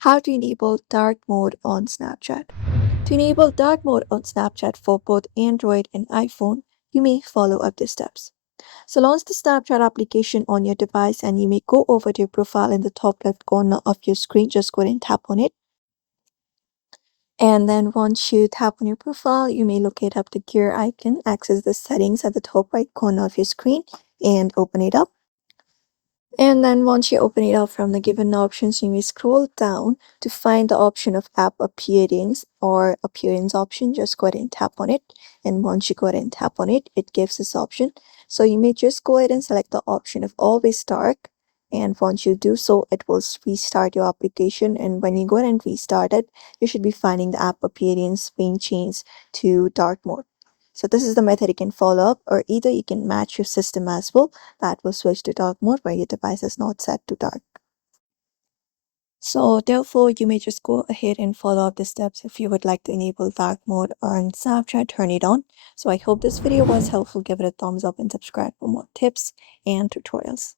How to enable dark mode on Snapchat. To enable dark mode on Snapchat for both Android and iPhone, you may follow up the steps. So launch the Snapchat application on your device and you may go over to your profile in the top left corner of your screen. Just go ahead and tap on it. And then once you tap on your profile, you may locate up the gear icon, access the settings at the top right corner of your screen, and open it up. And then once you open it up from the given options, you may scroll down to find the option of app appearance or appearance option. Just go ahead and tap on it. And once you go ahead and tap on it, it gives this option. So you may just go ahead and select the option of always dark. And once you do so, it will restart your application. And when you go ahead and restart it, you should be finding the app appearance being changed to dark mode. So this is the method you can follow up, or either you can match your system as well. That will switch to dark mode where your device is not set to dark. So therefore, you may just go ahead and follow up the steps if you would like to enable dark mode on Snapchat, turn it on. So I hope this video was helpful. Give it a thumbs up and subscribe for more tips and tutorials.